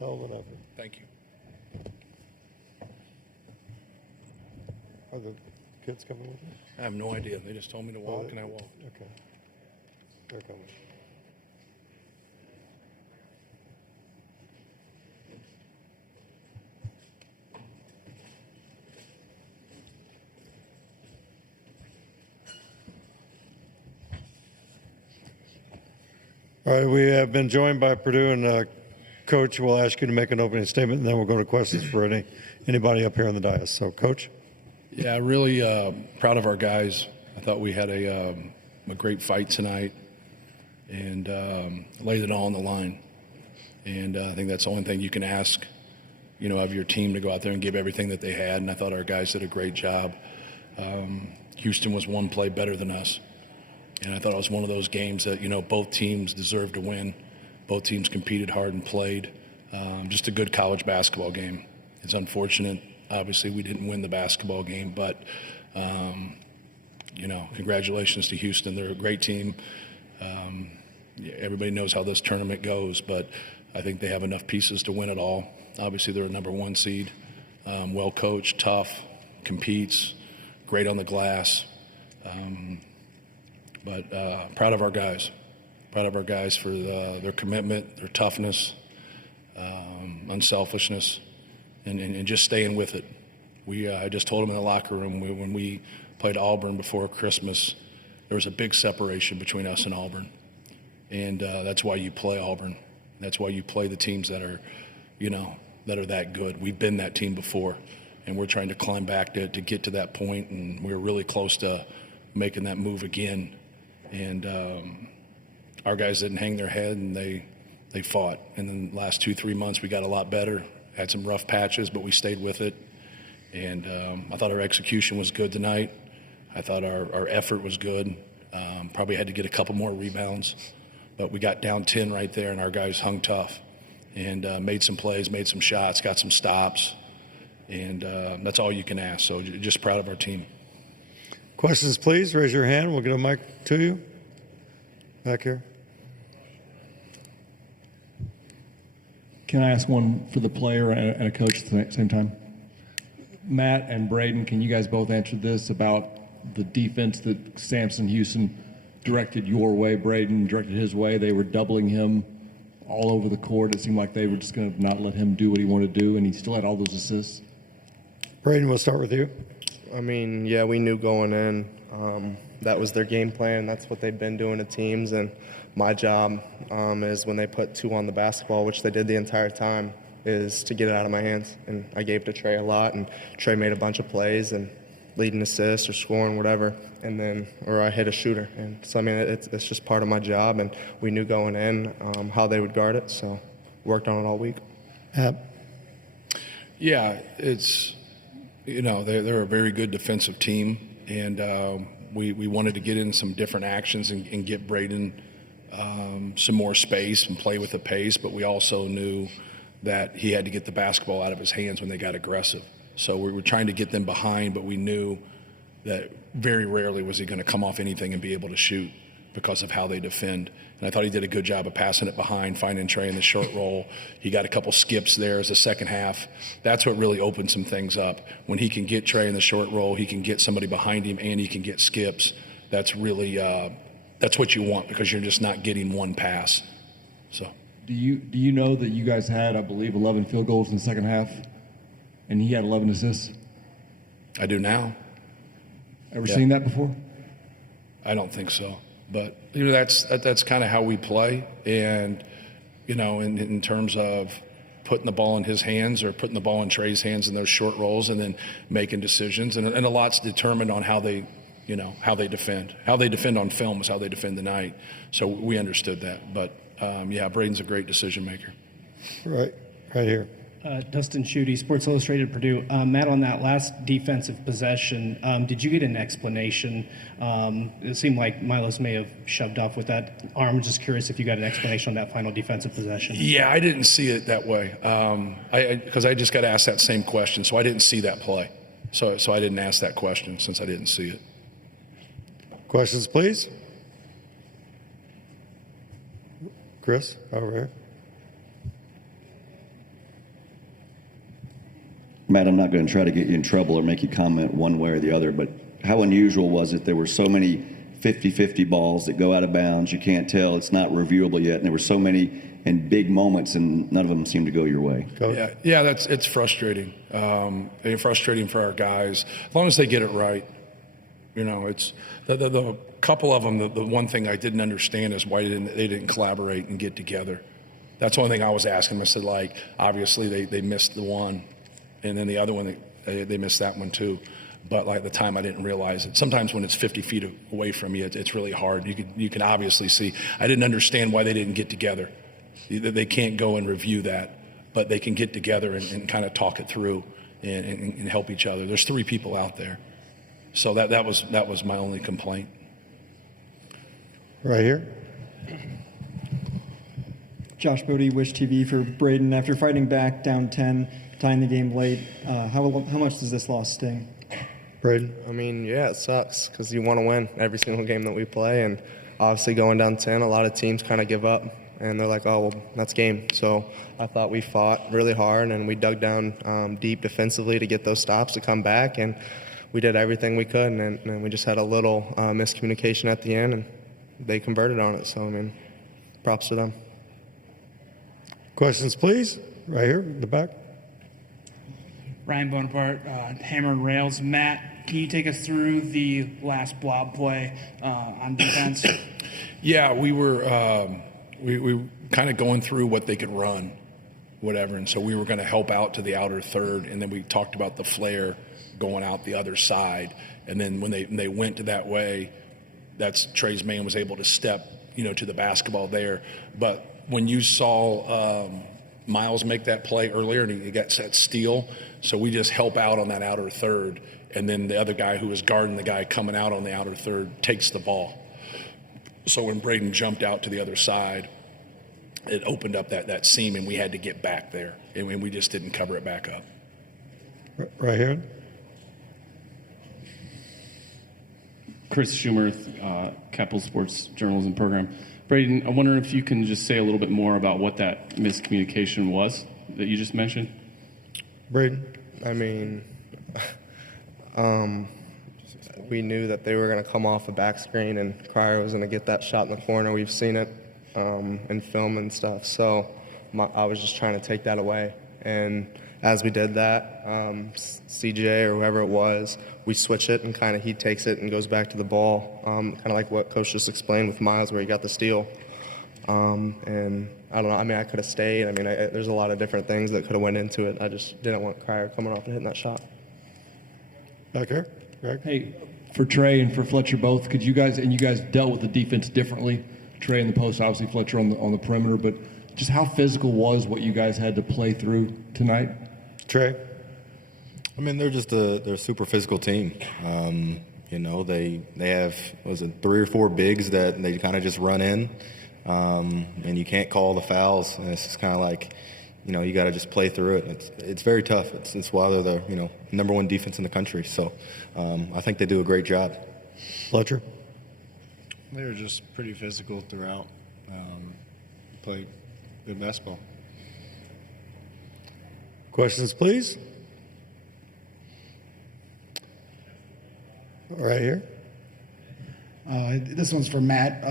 Hell of an effort. Thank you. Are the kids coming with you? I have no idea. They just told me to walk, and I walked. Okay. They're coming. All right, we have been joined by Purdue, and Coach will ask you to make an opening statement, and then we'll go to questions for anybody up here on the dais. So, Coach? Yeah, really proud of our guys. I thought we had a great fight tonight and laid it all on the line. And I think that's the only thing you can ask, of your team, to go out there and give everything that they had. And I thought our guys did a great job. Houston was one play better than us. And I thought it was one of those games that, both teams deserved to win. Both teams competed hard and played. Just a good college basketball game. It's unfortunate. Obviously, we didn't win the basketball game, but, congratulations to Houston. They're a great team. Everybody knows how this tournament goes, but I think they have enough pieces to win it all. Obviously, they're a number one seed. Well coached, tough, competes, great on the glass. But proud of our guys. Proud of our guys for their commitment, their toughness, unselfishness, and just staying with it. I just told them in the locker room when we played Auburn before Christmas, there was a big separation between us and Auburn. And that's why you play Auburn. That's why you play the teams that are, that are that good. We've been that team before, and we're trying to climb back to get to that point, and we're really close to making that move again. And our guys didn't hang their head, and they fought. And then the last 2-3 months we got a lot better, had some rough patches, but we stayed with it. And I thought our execution was good tonight. I thought our effort was good. Probably had to get a couple more rebounds, but we got down 10 right there, and our guys hung tough and made some plays, made some shots, got some stops. And that's all you can ask. So just proud of our team. Questions, please. Raise your hand. We'll get a mic to you. Back here. Can I ask one for the player and a coach at the same time? Matt and Braden, can you guys both answer this about the defense that Samson Houston directed your way? Braden directed his way. They were doubling him all over the court. It seemed like they were just going to not let him do what he wanted to do, and he still had all those assists. Braden, we'll start with you. I mean, yeah, we knew going in that was their game plan. That's what they've been doing to teams. And my job is when they put two on the basketball, which they did the entire time, is to get it out of my hands. And I gave to Trey a lot, and Trey made a bunch of plays and leading assists or scoring, whatever, or I hit a shooter. And so, I mean, it's just part of my job, and we knew going in how they would guard it, so worked on it all week. Yeah, it's, they're a very good defensive team, and we wanted to get in some different actions and get Braden some more space and play with the pace, but we also knew that he had to get the basketball out of his hands when they got aggressive. So we were trying to get them behind, but we knew that very rarely was he going to come off anything and be able to shoot because of how they defend. And I thought he did a good job of passing it behind, finding Trey in the short roll. He got a couple skips there as the second half. That's what really opened some things up. When he can get Trey in the short roll, he can get somebody behind him, and he can get skips. That's really that's what you want, because you're just not getting one pass. So. Do you know that you guys had, I believe, 11 field goals in the second half, and he had 11 assists? I do now. Ever seen that before? I don't think so. But that's kind of how we play, and in terms of putting the ball in his hands or putting the ball in Trey's hands in those short rolls, and then making decisions, and a lot's determined on how they defend. How they defend on film is how they defend tonight. So we understood that. But Braden's a great decision maker. Right here. Dustin Schutte, Sports Illustrated, Purdue. Matt, on that last defensive possession, did you get an explanation? It seemed like Milos may have shoved off with that arm. I'm just curious if you got an explanation on that final defensive possession. Yeah, I didn't see it that way because I just got asked that same question, so I didn't see that play. So I didn't ask that question since I didn't see it. Questions, please. Chris, over here. Matt, I'm not going to try to get you in trouble or make you comment one way or the other, but how unusual was it? There were so many 50-50 balls that go out of bounds. You can't tell. It's not reviewable yet. And there were so many in big moments, and none of them seemed to go your way. Yeah, it's frustrating. And frustrating for our guys. As long as they get it right, it's the couple of them. The one thing I didn't understand is why they didn't collaborate and get together. That's one thing I was asking them. I said, like, obviously they missed the one, and then the other one they missed that one too. But like at the time, I didn't realize it. Sometimes when it's 50 feet away from you, it's really hard. You can obviously see. I didn't understand why they didn't get together. They can't go and review that, but they can get together and kind of talk it through and help each other. There's 3 people out there, so that was my only complaint. Right here. Josh Bodie, Wish TV for Braden. After fighting back down 10, tying the game late, how much does this loss sting? Braden. I mean, yeah, it sucks because you want to win every single game that we play, and obviously going down 10, a lot of teams kind of give up, and they're like, oh, well, that's game. So I thought we fought really hard, and we dug down deep defensively to get those stops to come back, and we did everything we could, and we just had a little miscommunication at the end, and they converted on it. So, I mean, props to them. Questions, please. Right here in the back. Ryan Bonaparte, Hammer and Rails. Matt, can you take us through the last blob play on defense? Yeah, we were we kind of going through what they could run, whatever, and so we were going to help out to the outer third, and then we talked about the flare going out the other side, and then when they went to that way, that's Trey's man was able to step to the basketball there, but when you saw Miles make that play earlier and he got that steal, so we just help out on that outer third, and then the other guy who was guarding the guy coming out on the outer third takes the ball. So when Braden jumped out to the other side, it opened up that seam, and we had to get back there, and we just didn't cover it back up. Right here. Chris Schumer, Capital Sports Journalism Program. Braden, I'm wondering if you can just say a little bit more about what that miscommunication was that you just mentioned. Braden. I mean, we knew that they were going to come off a back screen and Cryer was going to get that shot in the corner. We've seen it in film and stuff. So I was just trying to take that away. And as we did that, CJ or whoever it was, we switch it and kind of he takes it and goes back to the ball, kind of like what Coach just explained with Miles where he got the steal. And I don't know. I mean, I could have stayed. I mean, there's a lot of different things that could have went into it. I just didn't want Cryer coming off and hitting that shot. Back here. Greg. Hey, for Trey and for Fletcher both, could you guys dealt with the defense differently? Trey in the post, obviously Fletcher on the perimeter, but just how physical was what you guys had to play through tonight? Trey. I mean, they're a super physical team. They have 3 or 4 bigs that they kind of just run in, and you can't call the fouls. And it's just kind of like, you got to just play through it. It's very tough. It's why they're the number 1 defense in the country. So I think they do a great job. Fletcher. They were just pretty physical throughout. Played good basketball. Questions, please. Right here. This one's for Matt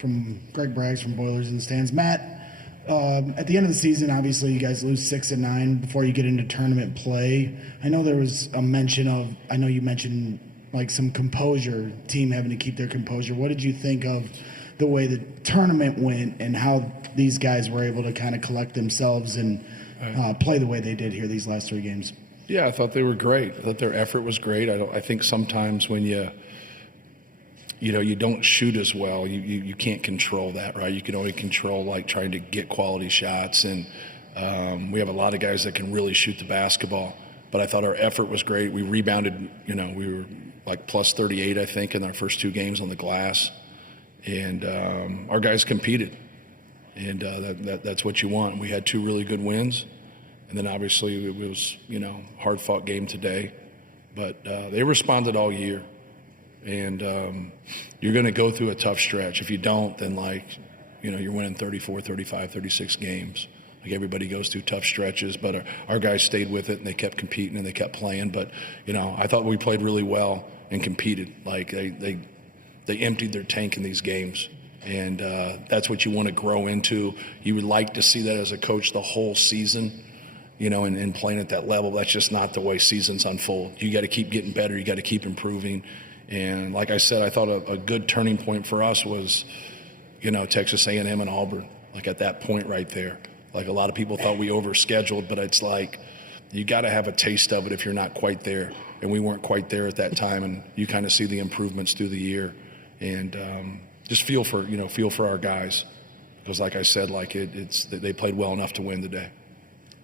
from Greg Braggs from Boilers in the Stands. Matt, at the end of the season, obviously you guys lose 6 and 9 before you get into tournament play. I know there was a mention of, I know you mentioned like some composure, team having to keep their composure. What did you think of the way the tournament went and how these guys were able to kind of collect themselves and play the way they did here these last 3 games? Yeah, I thought they were great. I thought their effort was great. I think sometimes when you don't shoot as well, you can't control that, right? You can only control like trying to get quality shots, and we have a lot of guys that can really shoot the basketball. But I thought our effort was great. We rebounded. We were like plus 38, I think, in our first 2 games on the glass, and our guys competed, and that's what you want. We had 2 really good wins. And then obviously it was, hard-fought game today. But they responded all year. And you're going to go through a tough stretch. If you don't, then you're winning 34, 35, 36 games. Like everybody goes through tough stretches, but our guys stayed with it and they kept competing and they kept playing. But I thought we played really well and competed. Like they emptied their tank in these games, and that's what you want to grow into. You would like to see that as a coach the whole season, and playing at that level. That's just not the way seasons unfold. You got to keep getting better. You got to keep improving. And like I said, I thought a good turning point for us was, Texas A&M and Auburn. Like at that point right there. Like a lot of people thought we overscheduled, but it's like you got to have a taste of it if you're not quite there. And we weren't quite there at that time, and you kind of see the improvements through the year. And just feel for our guys, because like I said, like they played well enough to win today.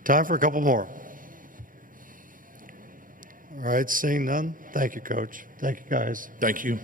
Time for a couple more. All right, seeing none. Thank you, Coach. Thank you, guys. Thank you.